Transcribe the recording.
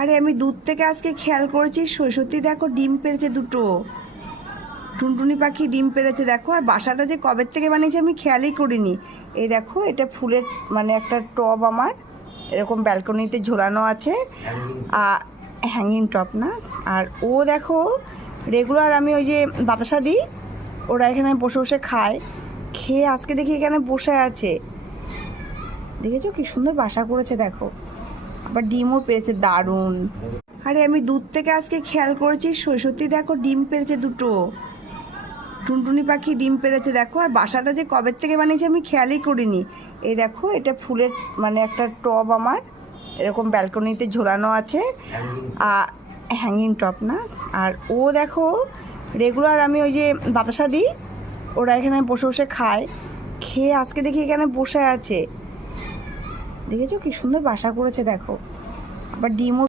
আরে আমি দূর থেকে আজকে খেয়াল করেছি, সত্যি দেখো ডিম পেড়েছে দুটো। টুনটুনি পাখি ডিম পেড়েছে দেখো। আর বাসাটা যে কবে থেকে বানিয়েছে আমি খেয়ালই করিনি। এই দেখো, এটা ফুলের মানে একটা টব আমার এরকম ব্যালকনিতে ঝোলানো আছে। আর হ্যাঙ্গিং টব না। আর ও দেখো, রেগুলার আমি ওই যে বাতাসা দিই, ওরা এখানে বসে বসে খায়। খেয়ে আজকে দেখি এখানে বসে আছে। দেখেছো কি সুন্দর বাসা করেছে দেখো। আবার ডিমও পেড়েছে, দারুণ। আরে আমি দূর থেকে আজকে খেয়াল করেছি, সত্যি দেখো ডিম পেড়েছে দুটো। টুনটুনি পাখি ডিম পেড়েছে দেখো। আর বাসাটা যে কবে থেকে বানিয়েছে আমি খেয়ালই করিনি। এই দেখো, এটা ফুলের মানে একটা টব আমার এরকম ব্যালকনিতে ঝোলানো আছে। আর হ্যাঙ্গিং টব না। আর ও দেখো, রেগুলার আমি ওই যে বাতাসা দিই, ওরা এখানে বসে বসে খায়। খেয়ে আজকে দেখি এখানে বসে আছে। দেখেছো কি সুন্দর বাসা করেছে দেখো। আবার ডিমও